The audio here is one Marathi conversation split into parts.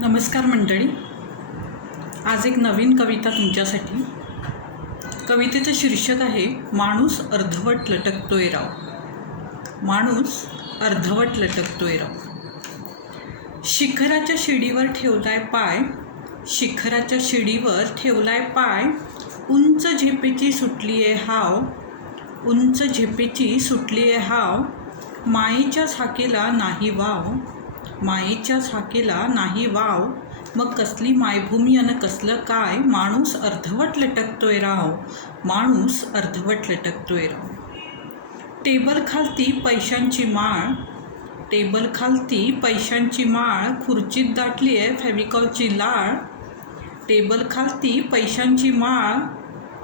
नमस्कार मंडळी. आज एक नवीन कविता तुमच्यासाठी. कवितेचं शीर्षक आहे माणूस अर्धवट लटकतोय राव. माणूस अर्धवट लटकतोय राव. शिखराच्या शिडीवर ठेवलाय पाय शिखराच्या शिडीवर ठेवलाय पाय उंच झेपेची सुटली आहे हाव उंच झेपेची सुटली आहे हाव माईच्या झाकेला नाही वाव. माईच्या छाकेला नाही वाव. मग कसली मायभूमी अन कसलं काय? माणूस अर्धवट लटकतोय राव. माणूस अर्धवट लटकतोय राव. टेबल खालती पैशांची माळ. टेबल खालती पैशांची माळ. खुर्चीत दाटली आहे फेविकॉलची लाळ. टेबल खालती पैशांची माळ.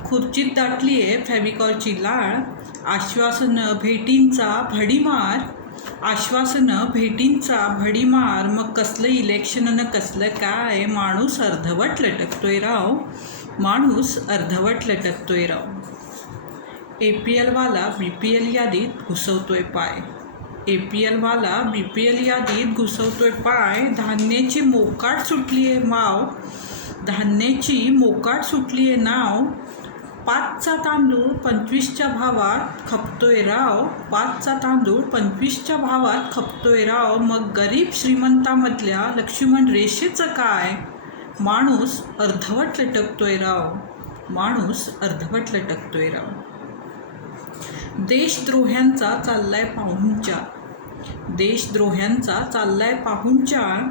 खुर्चीत दाटली आहे फेविकॉलची लाळ. आश्वासनं भेटींचा भडीमार. आश्वासनं भेटींचा भडीमार मग कसलं इलेक्शन न कसलं काय? माणूस अर्धवट लटकतोय राव. माणूस अर्धवट लटकतोय राव. ए पी एलवाला बी पी एल यादीत घुसवतोय पाय. ए पी एलवाला बी पी एल यादीत घुसवतोय पाय. धान्याची मोकाट सुटली आहे माव. धान्याची मोकाट सुटली आहे नाव. पाचचा तांदूळ पंचवीसच्या भावात खपतोय राव. पाचचा तांदूळ पंचवीसच्या भावात खपतोय राव. मग गरीब श्रीमंतामधल्या लक्ष्मण रेषेचं काय? माणूस अर्धवट लटकतोय राव. माणूस अर्धवट लटकतोय राव. देशद्रोह्यांचा चाललाय पाहुणचार. देशद्रोह्यांचा चाललाय पाहुणचार.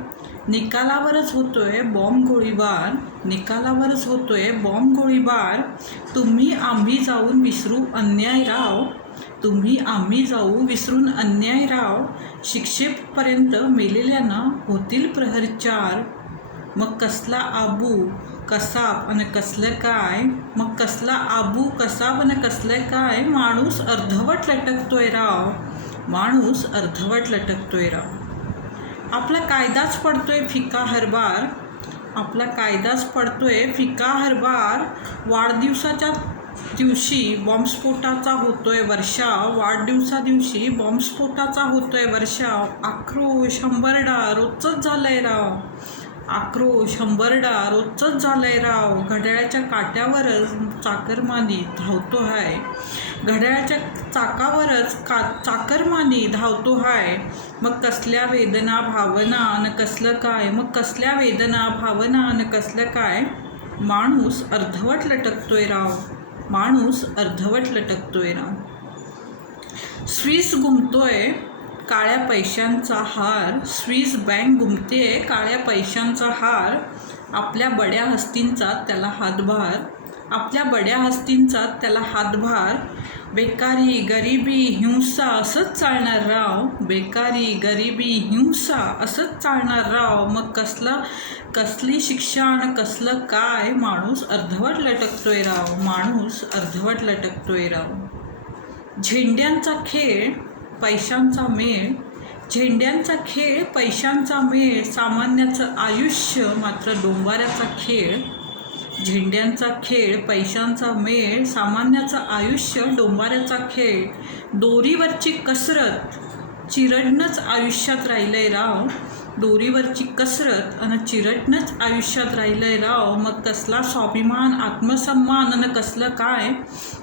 निकालावरच होतोय बॉम्ब गोळीबार. निकालावरच होतोय बॉम्ब गोळीबार. तुम्ही आम्ही जाऊन विसरू अन्याय राव. तुम्ही आम्ही जाऊ विसरून अन्याय राव. शिक्षेपर्यंत मेलेल्यांना होतील प्रहरचार. मग कसला आबू कसाब आणि कसलं काय? मग कसला आबू कसाब आणि कसलं काय? माणूस अर्धवट लटकतोय राव. माणूस अर्धवट लटकतोय राव. आपला कायदाच पडतोय फिका हरबार. आपला कायदाच पडतोय फिका हरबार. वाढदिवसाच्या दिवशी बॉम्बस्फोटाचा होतोय वर्षाव वाढदिवसा दिवशी बॉम्बस्फोटाचा होतोय वर्षाव आक्रोश शंभरडा रोजच झालंय राव. आक्रोश शंभरडा रोजचंच झालंय राव. घड्याळाच्या काट्यावरच चाकरमानी धावतो हाय. घड्याळाच्या चाकावरच का चाकरमानी धावतो हाय. मग कसल्या वेदना भावना न कसलं काय? मग कसल्या वेदना भावना न कसलं काय? माणूस अर्धवट लटकतोय राव. माणूस अर्धवट लटकतोय राव. स्विस घुमतोय काळ्या पैशांचा हार स्विस बँक घुमते काळ्या पैशांचा हार आपल्या बड्या हस्तींचा त्याला हातभार. आपल्या बड्या हस्तींचा त्याला हातभार. बेकारी गरिबी हिंसा असंच चालणार राव. बेकारी गरिबी हिंसा असंच चालणार राव. मग कसला कसली शिक्षा आणि कसलं काय? माणूस अर्धवट लटकतोय राव. माणूस अर्धवट लटकतोय राव. झेंड्यांचा खेळ पैशांचा मेळ झेंड्यांचा खेळ पैशांचा मेळ सामान्याचं आयुष्य मात्र डोंबाऱ्याचा खेळ झेंड्यांचा खेळ पैशांचा मेळ सामान्याचं आयुष्य डोंबाऱ्याचा खेळ दोरीवरची कसरत चिरडणंच आयुष्यात राहिलंय राव. दोरीवरची कसरत आणि चिरटणंच आयुष्यात राहिलंय राव. मग कसला स्वाभिमान आत्मसन्मान आणि कसलं काय?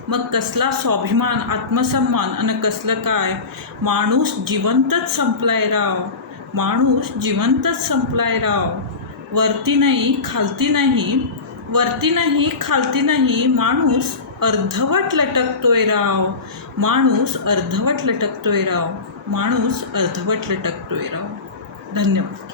मग कसला स्वाभिमान आत्मसन्मान आणि कसलं काय? माणूस जिवंतच संपलाय राव. माणूस जिवंतच संपलाय राव. वरती नाही खालती नाही. वरती नाही खालती नाही. माणूस अर्धवट लटकतोय राव. माणूस अर्धवट लटकतोय राव. माणूस अर्धवट लटकतोय राव. धन्यवाद.